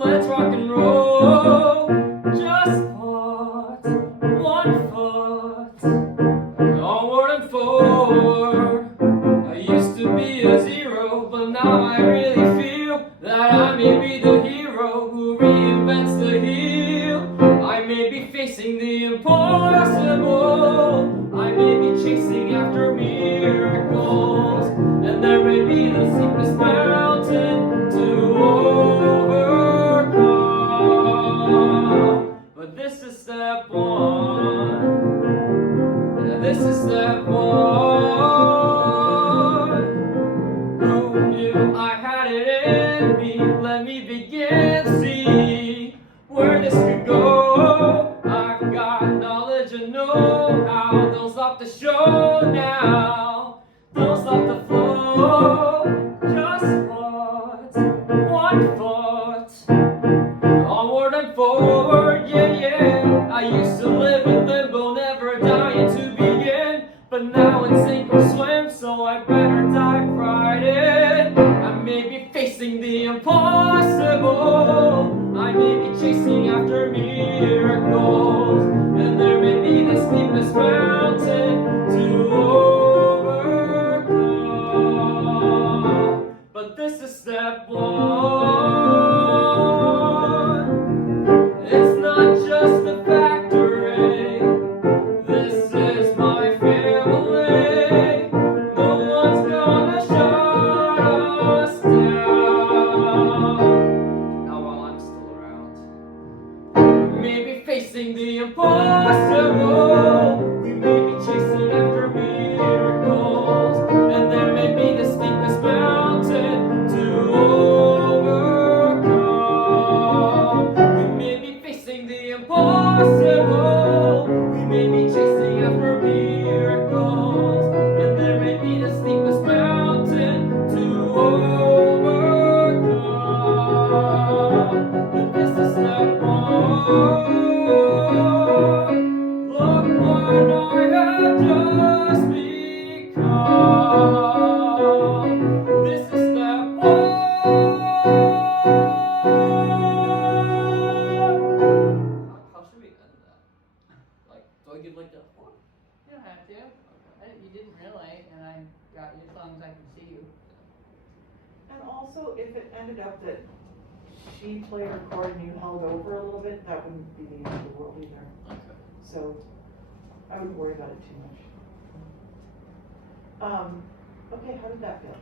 let's rock and roll. Just put one foot onward and forward. I used to be a zero, but now I really feel that I may be the hero who reinvents the heel. I may be facing the impossible. I may be chasing after miracles, and there may be the steepest mountain to overcome. But this is step one. And this is step one. Who knew I had it in me? Let me begin. See where this could go. I've got knowledge and know-how. Don't stop the show now. Don't stop the flow. Just put one foot onward and forward. Yeah, yeah. I used to live in limbo, never dying to begin. But now it's sink or swim, so I better dive right in. I may be facing the impossible. I may be chasing after miracles, and there may be the steepest mountain to overcome. But this is step one. It's not just a factory. This is my family. No one's gonna shut us down. Now while I'm still around, we may be facing the impossible. We may be chasing after miracles, and there may be the steepest mountain to overcome. We may be facing the impossible. We may be chasing after miracles, and there may be the steepest mountain to overcome. But this is step one. Look what I have just become. This is step one. How should we end that? Like, do I give like the horn? You don't have to. You didn't really, and I got you as long as I can see you. And also, if it ended up that she played her chord and you held over a little bit, that wouldn't be the end of the world either. Okay. So I wouldn't worry about it too much. Okay, how did that feel?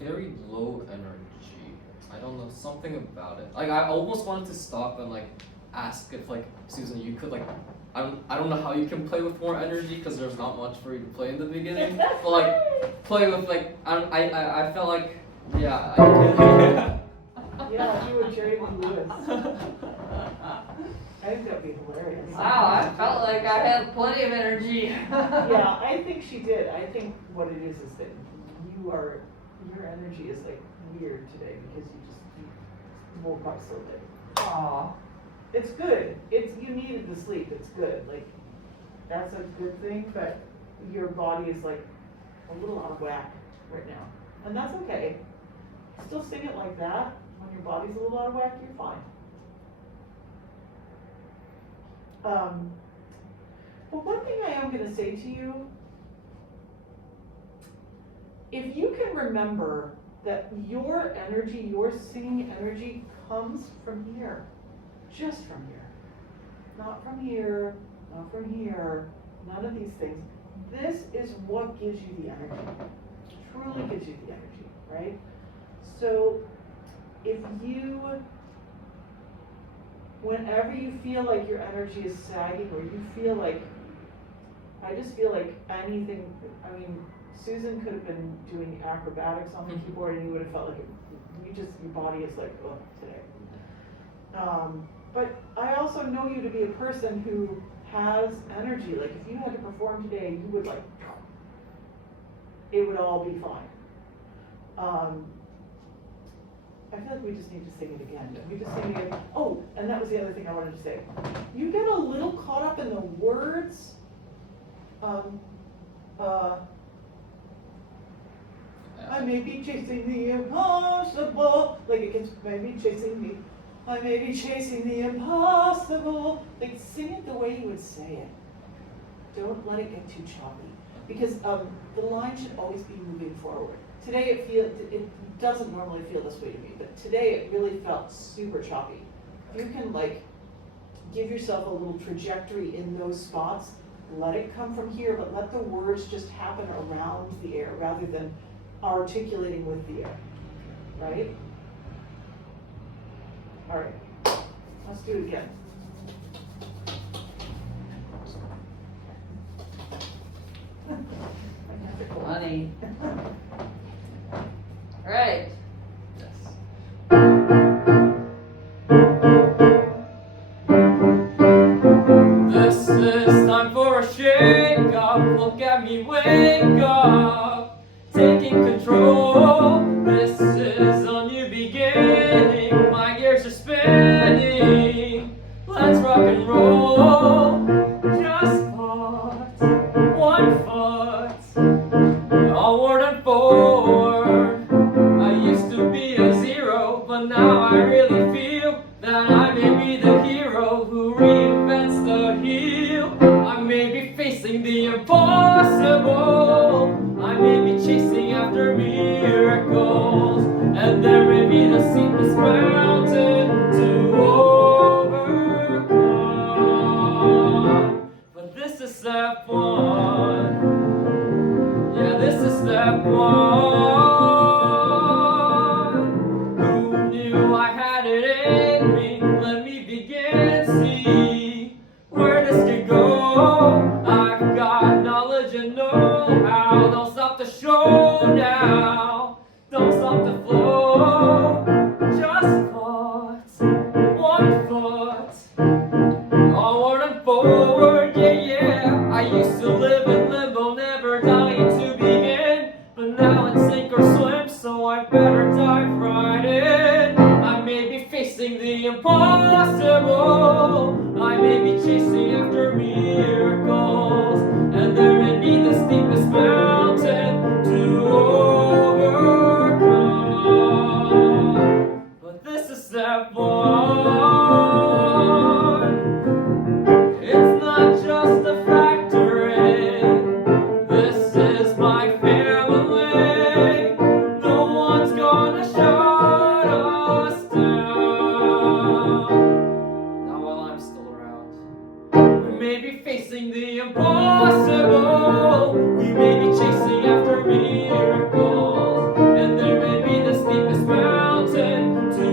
Very low energy. I don't know, something about it. Like, I almost wanted to stop and like ask if like Susan, you could like, I don't know how you can play with more energy because there's not much for you to play in the beginning. But like play with like I felt like yeah. Yeah, you and Jerry Lee Lewis. I think that'd be hilarious. Wow, I felt like I had plenty of energy. Yeah, I think she did. I think what it is that your energy is like weird today because you woke up so late. Aw. It's good. You needed the sleep. It's good. Like that's a good thing, but your body is like a little out of whack right now, and that's okay. Still sing it like that. When your body's a little out of whack, you're fine. But one thing I am going to say to you, if you can remember that your energy, your singing energy comes from here, just from here, not from here, not from here, none of these things. This is what gives you the energy, truly gives you the energy, right? So if you, whenever you feel like your energy is sagging or you feel like, I just feel like anything, I mean, Susan could have been doing acrobatics on the keyboard and you would have felt like your body is like, oh, today. But I also know you to be a person who has energy. Like if you had to perform today, you would like, it would all be fine. I feel like we just need to sing it again. We just sing it again. Oh, and that was the other thing I wanted to say. You get a little caught up in the words. I may be chasing the impossible. Like it gets maybe chasing me. I may be chasing the impossible. Like, sing it the way you would say it. Don't let it get too choppy. Because the line should always be moving forward. Today it doesn't normally feel this way to me, but today it really felt super choppy. If you can like give yourself a little trajectory in those spots, let it come from here, but let the words just happen around the air rather than articulating with the air, right? All right, let's do it again. Funny. All right. This is time for a shake up. Look at me, wake up. Taking control. This is a new beginning. My gears are spinning. Let's rock and roll. Just put one foot onward and forward. I used to be a zero, but now I really feel that I may be the hero who reinvents the heel. I may be facing the impossible. I may be chasing after miracles, and there may be the steepest mountain to overcome. But this is step one. Yeah, this is step one. Who knew I had it in me? Let me begin, see where this could go. I've got knowledge and know-how. Don't stop the show now. Don't stop the flow. Just put one foot onward and forward, yeah, yeah. I used to live in limbo, never dying to begin. But now it's sink or swim, so I better dive right in. I may be facing the impossible. I may be chasing after miracles, and there may be the steepest mountain to overcome. But this is step one. It's not just a factory. This is my family. No one's gonna shut us down. Not while I'm still around. We may be facing the impossible. We may be chasing after miracles, and there may be the steepest mountain to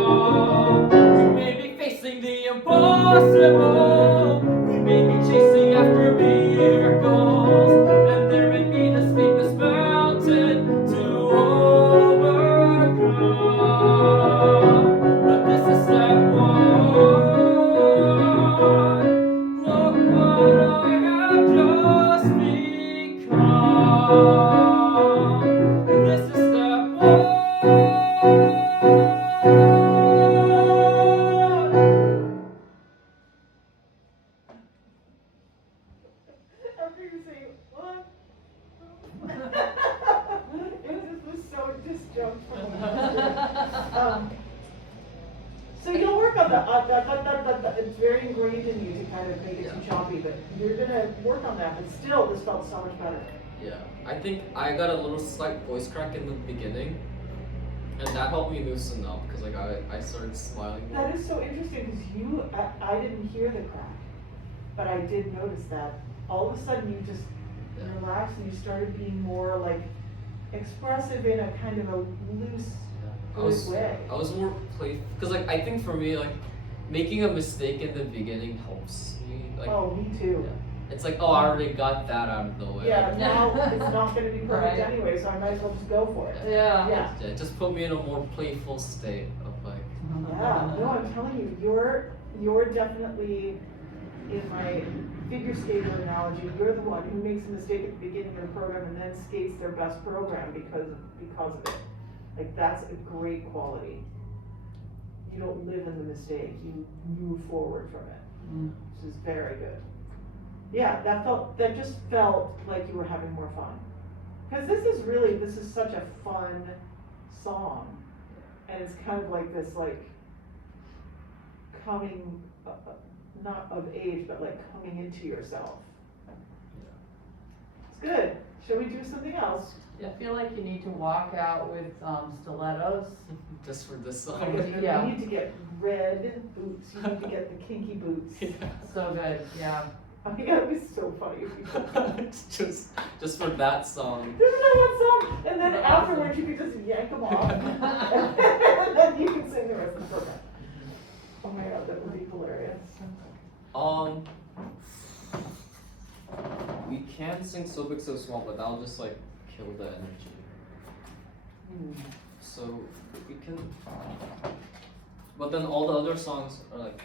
overcome. We may be facing the impossible. We may be chasing after miracles, and there may be the steepest mountain to overcome. But this is step one. Look what I have just become. This is step one. After you say what? It just was so disjunct from the So you'll work on that. It's very ingrained in you to kind of make it too choppy, but you're gonna work on that. But still, this felt so much better. Yeah, I think I got a little slight voice crack in the beginning, and that helped me loosen up because like I started smiling more. That is so interesting because I didn't hear the crack, but I did notice that. All of a sudden, you just relaxed and you started being more like expressive in a kind of a loose, good way. I was more playful because like I think for me like making a mistake in the beginning helps me. Like, Oh, me too. yeah. It's like, oh, I already got that out of the way. Yeah, Like, now it's not gonna be perfect Right. anyway, so I might as well just go for it. Yeah. Yeah. yeah, just put me in a more playful state of like. Yeah, no, I'm telling you, you're definitely, in my figure skater analogy, you're the one who makes a mistake at the beginning of the program and then skates their best program because of it. Like, that's a great quality. You don't live in the mistake, you move forward from it, which is very good. Yeah, that just felt like you were having more fun. Because this is such a fun song. And and it's kind of like this, like, coming, not of age, but like coming into yourself. It's good. Shall we do something else? I feel like you need to walk out with stilettos. Just for this I song. guess Yeah. you need to get red boots, you need to get the kinky boots. Yeah. So good, yeah. Oh my god, it'd be so funny if you could. just for that song. There's no one song, and then afterwards you could just yank them off, and then you can sing the rest of the program. Oh my god, that would be hilarious. We can sing So Big So Small, but that'll just like kill the energy. So we can, but then all the other songs are like.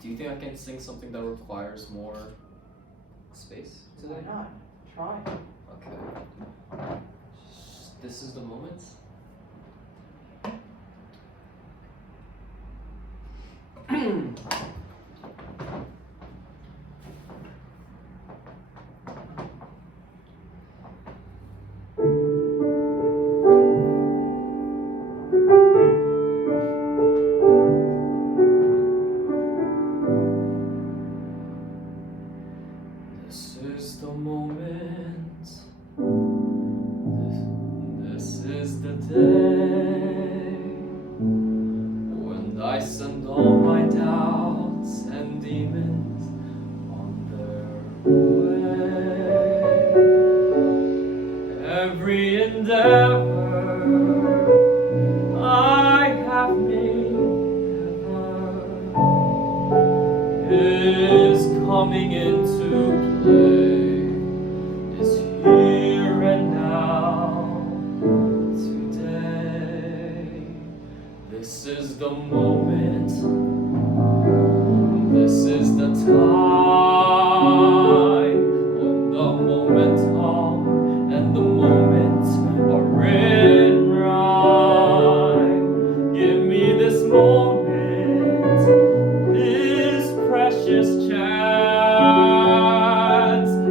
Do you think I can sing something that requires more space today? Why not? Try. Okay. This is the moment. This is the moment. This is the day when I send all my doubts and demons on their way. Every endeavor I have made ever is coming into play, is here and now, today. This is the moment, this is the time, when the momentum and the moment are in rhyme. Give me this moment, this precious chance.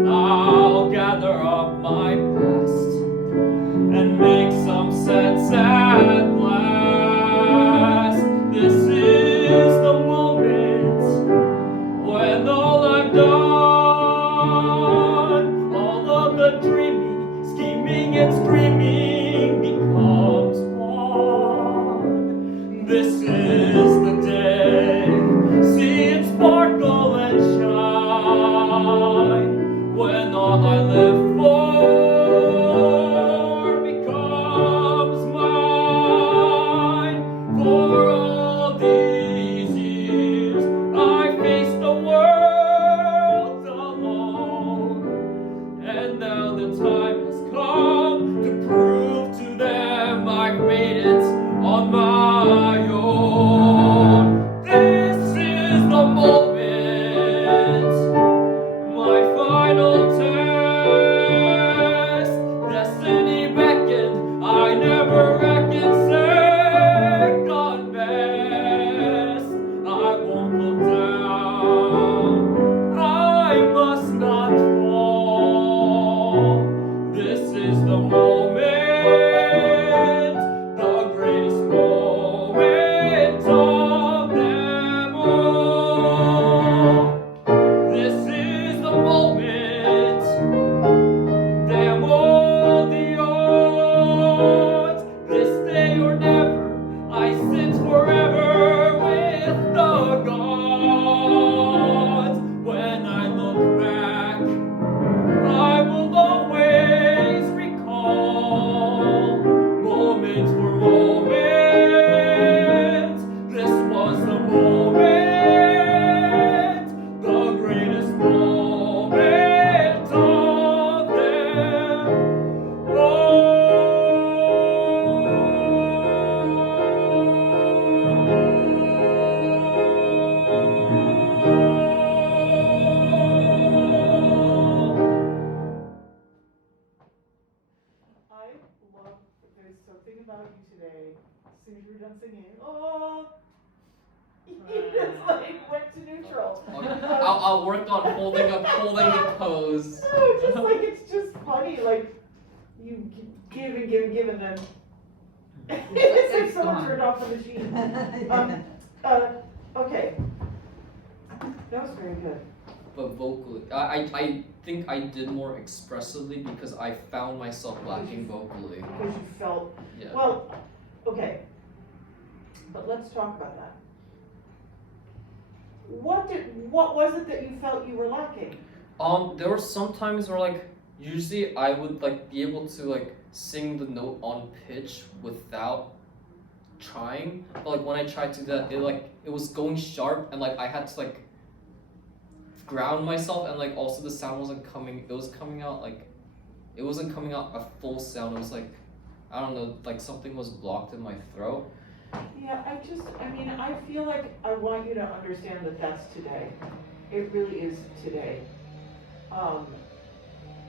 I'll gather up my past and make some sense at last. This is I'll work on holding the pose. No, just like it's just funny, like you give and give and give and then it's like It's someone gone. turned off the machine. Okay. That was very good. But vocally, I think I did more expressively because I found myself lacking vocally. Because you felt, Yeah. well, okay. But let's talk about that. What was it that you felt you were lacking? There were some times where like usually I would like be able to like sing the note on pitch without trying, but like when I tried to do that, it was going sharp and like I had to like ground myself and like also the sound wasn't coming. It was coming out like it wasn't coming out a full sound. It was like I don't know, like something was blocked in my throat. Yeah, I feel like I want you to understand that that's today. It really is today.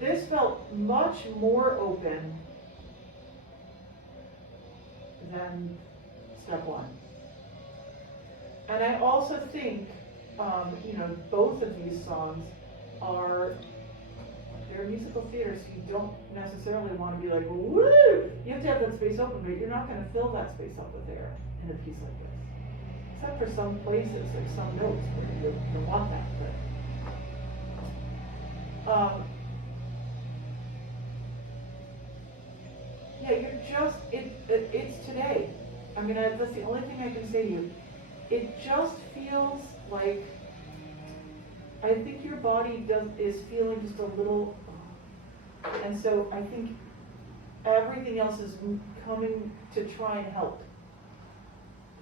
This felt much more open than step one. And I also think, both of these songs they're musical theater, so you don't necessarily want to be like, woo! You have to have that space open, but you're not going to fill that space up with air in a piece like this. Except for some places, like some notes where you want that, but. Yeah, you're just, it's today. That's the only thing I can say to you. It just feels like, I think your body is feeling just a little, and so I think everything else is coming to try and help.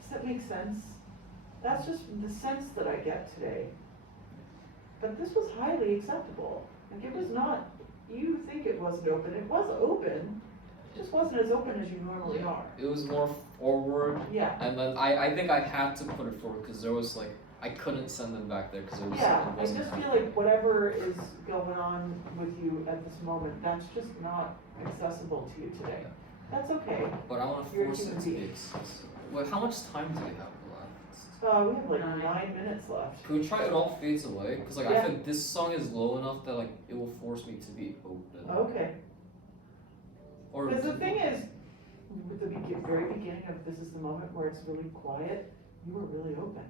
Does that make sense? That's just the sense that I get today. But this was highly acceptable. Like it was not, you think it wasn't open, it was open. It just wasn't as open as you normally are. It was more forward. Yeah. And then I think I had to put it forward because there was like I couldn't send them back there because it was. Yeah, it I wasn't just feel happening. like whatever is going on with you at this moment, that's just not accessible to you today. That's okay. But I want to You're a force it human to be being. accessible. Wait, how much time do we have left? We have like 9. 9 minutes left. Can we try It All Fades Away? Because like I Yeah. feel like this song is low enough that like it will force me to be open. Okay. Or Because the thing is, with the very beginning of This Is the Moment where it's really quiet, you were really open.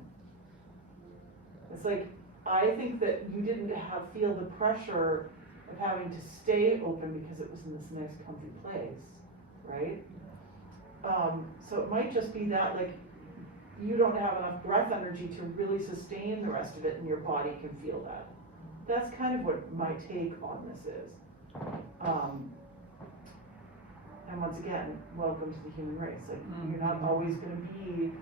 It's like, I think that you didn't feel the pressure of having to stay open because it was in this nice comfy place, right? So it might just be that like, you don't have enough breath energy to really sustain the rest of it and your body can feel that. That's kind of what my take on this is. And once again, welcome to the human race. Like, you're not always gonna be,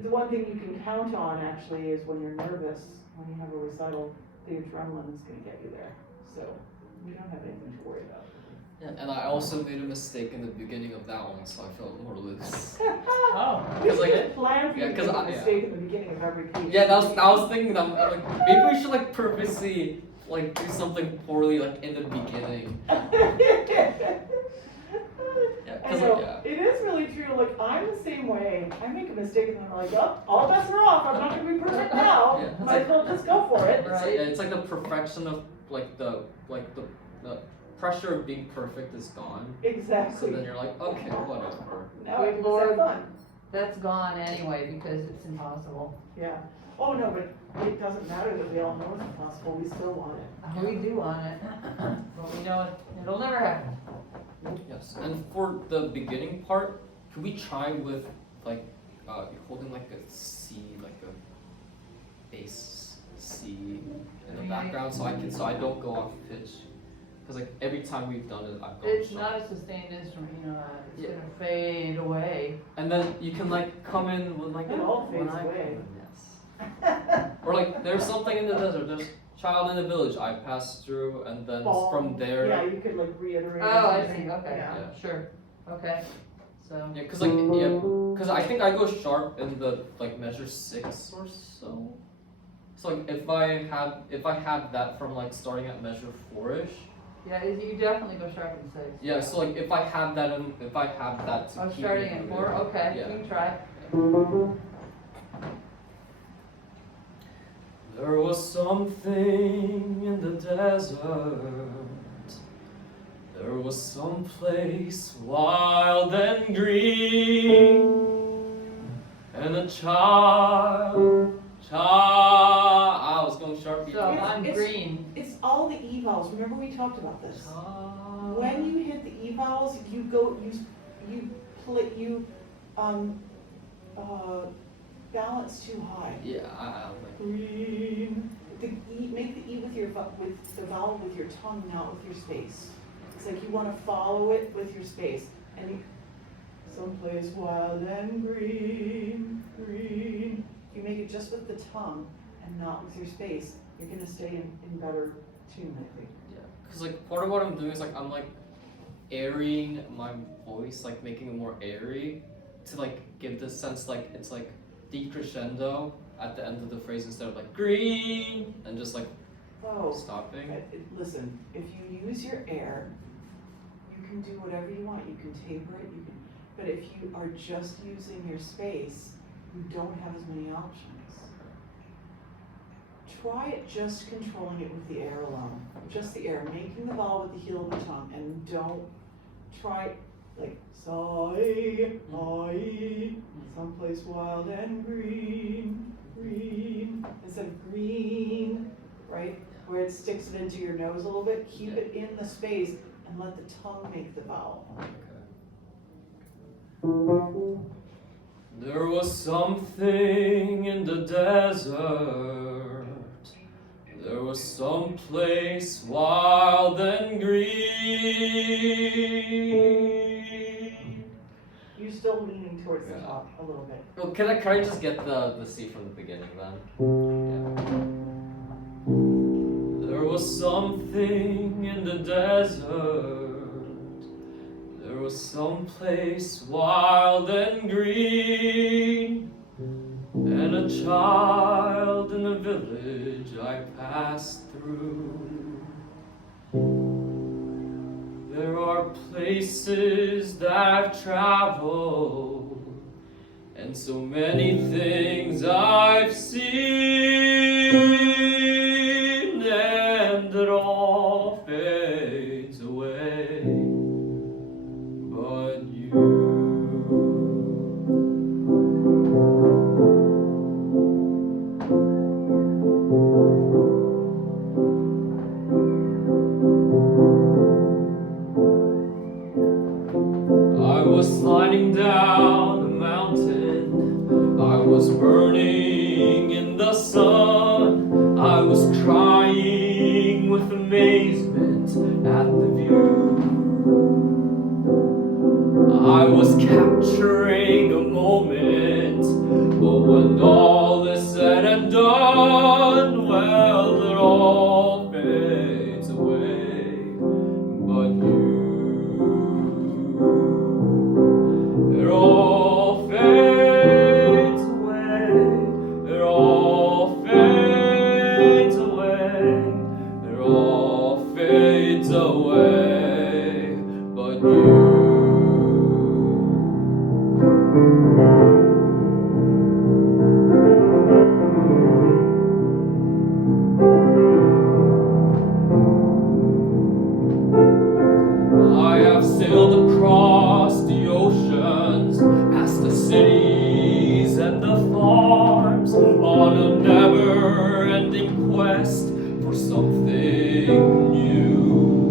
the one thing you can count on actually is when you're nervous, when you have a recital, the adrenaline is gonna get you there. So, we don't have anything to worry about. Yeah, and I also made a mistake in the beginning of that one, so I felt more loose. Oh. We Cause like should plan for you yeah, to 'cause make a I- yeah. mistake in the beginning of every piece. Yeah, I was thinking that I'm like maybe we should like purposely like do something poorly like in the beginning. Yeah, I 'cause know, like yeah. it is really true, like, I'm the same way, I make a mistake and I'm like, oh, all bets are off, I'm not gonna be perfect now, Yeah, it's might as well just go for it. It's like, yeah, it's like the perfection of like the pressure of being perfect is gone. So Exactly. then you're like, okay, whatever. Now I can just Lord. have fun. That's gone anyway because it's impossible. Yeah. Oh, no, but it doesn't matter that we all know it's impossible, we still want it. We do want it, but we know it'll never happen. Yes. And for the beginning part, can we try with like holding like a C, like a bass C in the background so I don't go off pitch. Because like every time we've done it, I've gone It's short. not a sustained instrument, it's Yeah. gonna fade away. And then you can like come in with like It all when fades I away. come in, yes. Or like there's something in the desert. There's Child in the Village. I passed through, and then from there. Yeah, you could like reiterate. Oh, I something. see, okay, Yeah. sure, okay, so. Yeah, cause like cause I think I go sharp in the like measure 6 or so. So like if I have that from like starting at measure 4ish. Yeah, you definitely go sharp in 6. Yeah, so like if I have that to Oh, keep starting me at moving. 4, okay, Yeah. we can try. was something in the desert. There was some place wild and green. And a child. I was going Sharpie. So I'm green. It's all the E vowels. Remember we talked about this. When you hit the E vowels, you balance too high. Yeah, I don't like. Green. The E, make the E with the vowel with your tongue, not with your space. It's like you want to follow it with your space. And you, someplace wild and green, green. You make it just with the tongue and not with your space. You're gonna stay in better tune, I think. Yeah, cause like part of what I'm doing is like I'm like airing my voice, like making it more airy, to like give the sense like it's like decrescendo at the end of the phrase instead of like green and just like stopping. Listen, if you use your air, you can do whatever you want. You can taper it. You can, but if you are just using your space, you don't have as many options. Try it just controlling it with the air alone. Just the air, making the vowel with the heel of the tongue, and don't try like sigh, I, someplace wild and green, green, instead of green, right? Where it sticks it into your nose a little bit, keep it in the space and let the tongue make the vowel. Okay. There was something in the desert. There was some place wild and green. You're still leaning towards the top a little bit. Well, can I just get the C from the beginning then? Yeah. There was something in the desert. There was some place wild and green. And a child in a village I passed through. There are places that I've traveled, and so many things I've seen, and it all fades away, but you. I was sliding down the mountain, I was burning in the sun, I was crying with amazement at the view. I was capturing a moment, but when all is said and done, well, it all fades away, but you. It all fades away, it all fades away, it all fades away, but you. I have sailed across the oceans, past the cities and the farms, on a never-ending quest for something new.